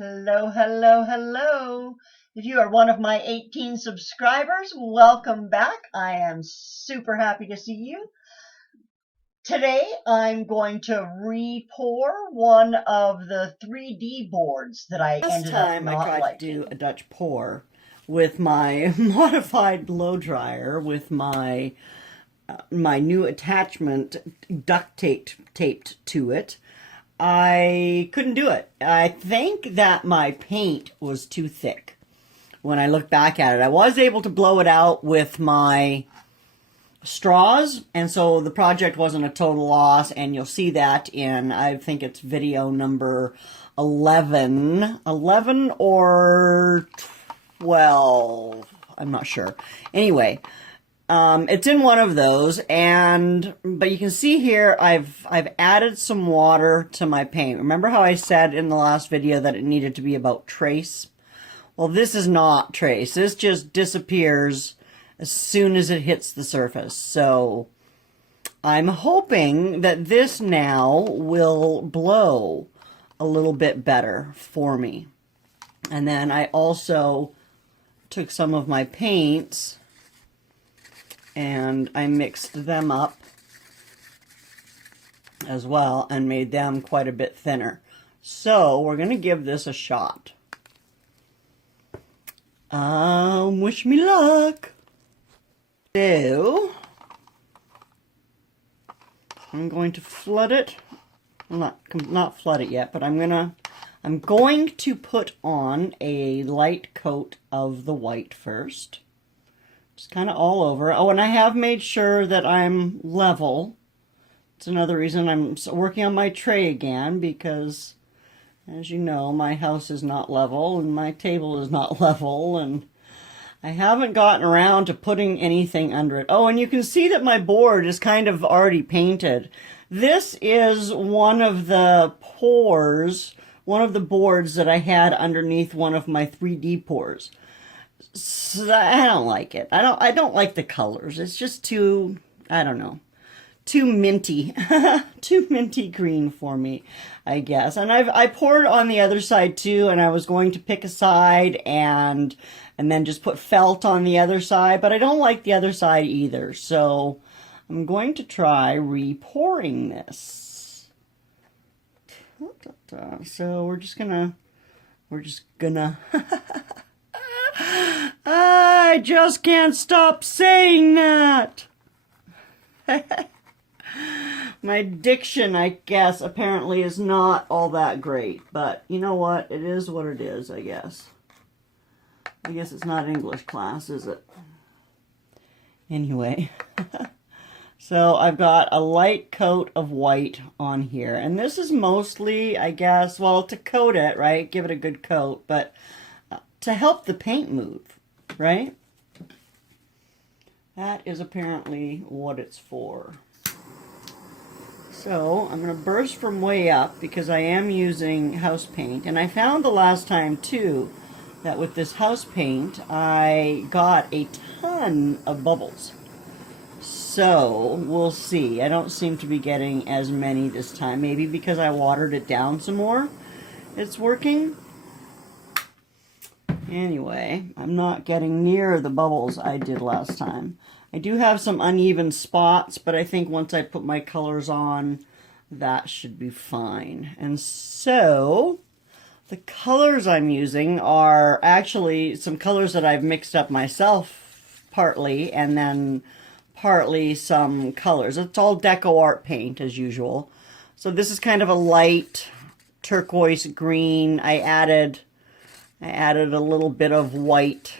Hello, hello, hello. If you are one of my 18 subscribers, welcome back. I am super happy to see you. Today I'm going to re-pour one of the 3D boards that I Last ended up time I not tried to liking. do a Dutch pour with my modified blow dryer with my new attachment taped to it. I couldn't do it. I think that my paint was too thick. When I look back at it, I was able to blow it out with my straws, and so the project wasn't a total loss, and you'll see that in, I think it's video number 11 or 12, I'm not sure. Anyway, it's in one of those, but you can see here I've added some water to my paint. Remember how I said in the last video that it needed to be about trace? Well, this is not trace. This just disappears as soon as it hits the surface. So I'm hoping that this now will blow a little bit better for me. And then I also took some of my paints and I mixed them up as well and made them quite a bit thinner. So we're going to give this a shot. Wish me luck. So I'm going to flood it. Well, not flood it yet, but I'm going to put on a light coat of the white first. Just kind of all over. Oh, and I have made sure that I'm level. It's another reason I'm working on my tray again, because as you know, my house is not level and my table is not level, and I haven't gotten around to putting anything under it. Oh, and you can see that my board is kind of already painted. This is one of the pours, one of the boards that I had underneath one of my 3D pours. So I don't like it. I don't like the colors. It's just too, I don't know, too minty, too minty green for me, I guess. And I poured on the other side too, and I was going to pick a side and then just put felt on the other side, but I don't like the other side either. So I'm going to try re-pouring this. So we're just gonna I just can't stop saying that. My diction, I guess, apparently is not all that great, but you know what? It is what it is, I guess. I guess it's not English class, is it? Anyway, so I've got a light coat of white on here, and this is mostly, I guess, well, to coat it, right? Give it a good coat, but to help the paint move, right? That is apparently what it's for. So I'm going to burst from way up because I am using house paint, and I found the last time too that with this house paint I got a ton of bubbles. So we'll see. I don't seem to be getting as many this time. Maybe because I watered it down some more, it's working. Anyway, I'm not getting near the bubbles I did last time. I do have some uneven spots, but I think once I put my colors on, that should be fine. And so the colors I'm using are actually some colors that I've mixed up myself partly, and then partly some colors. It's all deco art paint as usual. So this is kind of a light turquoise green. I added a little bit of white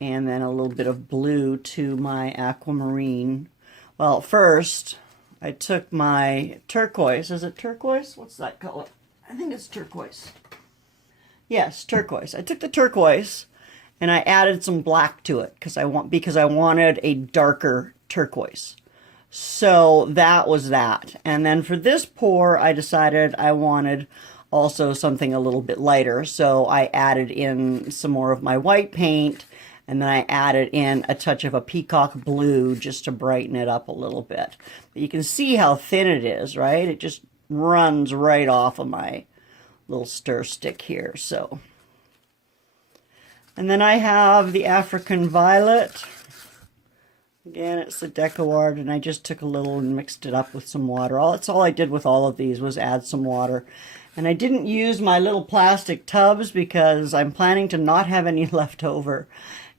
and then a little bit of blue to my aquamarine. Well, first I took my turquoise. Is it turquoise? What's that color? I think it's turquoise. Yes, turquoise. I took the turquoise and I added some black to it because I wanted a darker turquoise. So that was that. And then for this pour, I decided I wanted also something a little bit lighter. So I added in some more of my white paint, and then I added in a touch of a peacock blue just to brighten it up a little bit. But you can see how thin it is, right? It just runs right off of my little stir stick here. So, and then I have the African Violet. Again, it's the Deco Art, and I just took a little and mixed it up with some water. That's all I did with all of these, was add some water. And I didn't use my little plastic tubs because I'm planning to not have any left over.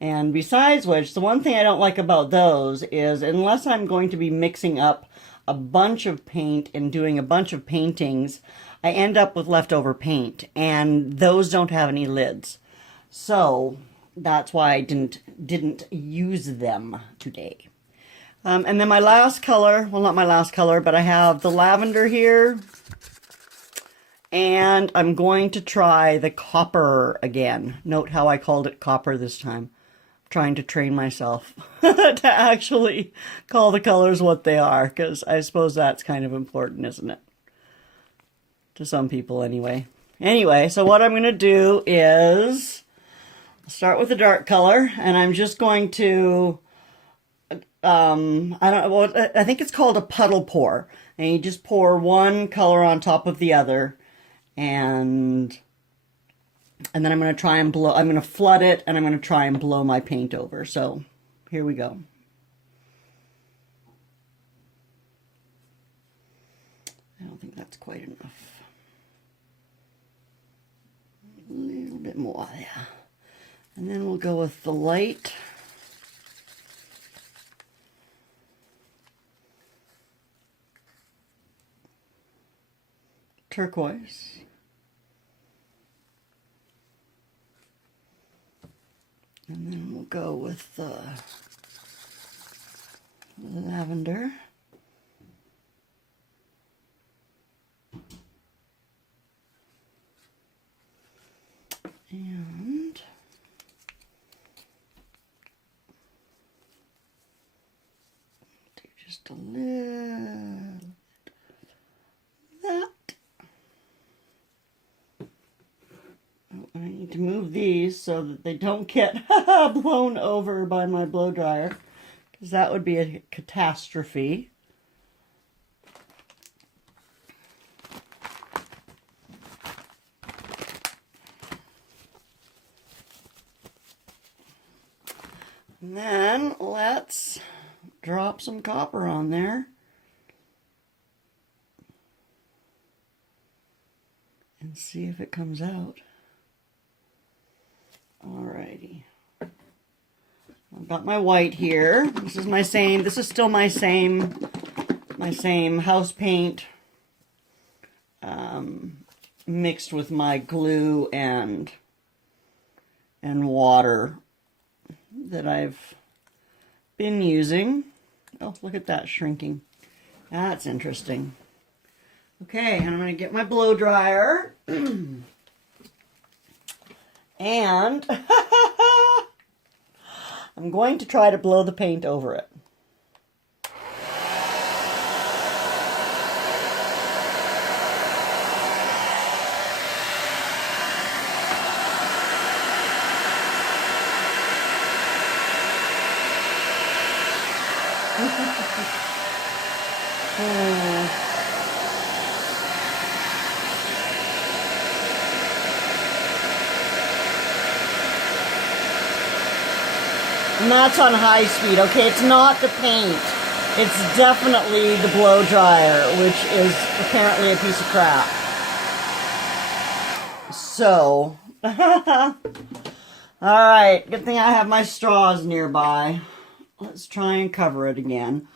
And besides which, the one thing I don't like about those is, unless I'm going to be mixing up a bunch of paint and doing a bunch of paintings, I end up with leftover paint, and those don't have any lids. So that's why I didn't use them today. And then my last color, well, not my last color, but I have the lavender here. And I'm going to try the copper again. Note how I called it copper this time. I'm trying to train myself to actually call the colors what they are, because I suppose that's kind of important, isn't it? To some people anyway. Anyway, so what I'm going to do is start with the dark color, and I'm just going to, I think it's called a puddle pour. And you just pour one color on top of the other, and then I'm going to try and blow, I'm going to flood it, and I'm going to try and blow my paint over. So here we go. I don't think that's quite enough. A little bit more, yeah. And then we'll go with the light. Turquoise. And then we'll go with the lavender. And do just a little that. Oh, I need to move these so that they don't get blown over by my blow dryer, because that would be a catastrophe. And then let's drop some copper on there and see if it comes out. Alrighty. I've got my white here. This is still my same house paint mixed with my glue and water that I've been using. Oh, look at that shrinking. That's interesting. Okay, and I'm going to get my blow dryer. And I'm going to try to blow the paint over it. And that's on high speed, okay? It's not the paint. It's definitely the blow dryer, which is apparently a piece of crap. So, alright, good thing I have my straws nearby. Let's try and cover it again.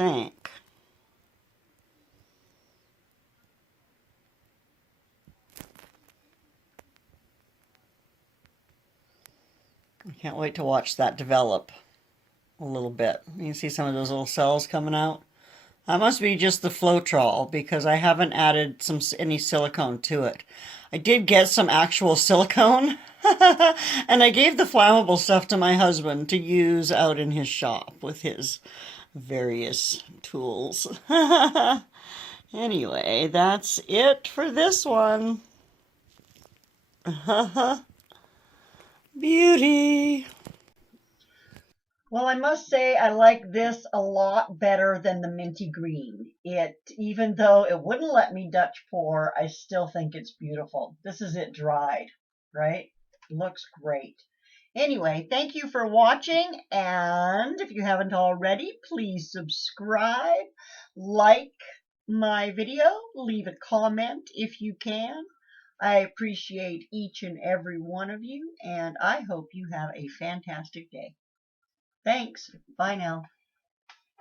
think. I can't wait to watch that develop a little bit. You can see some of those little cells coming out. That must be just the Floetrol because I haven't added any silicone to it. I did get some actual silicone and I gave the flammable stuff to my husband to use out in his shop with his various tools. Anyway, that's it for this one. Beauty. Well, I must say I like this a lot better than the minty green. Even though it wouldn't let me Dutch pour, I still think it's beautiful. This is it dried, right? Looks great. Anyway, thank you for watching, and if you haven't already, please subscribe, like my video, leave a comment if you can. I appreciate each and every one of you, and I hope you have a fantastic day. Thanks. Bye now.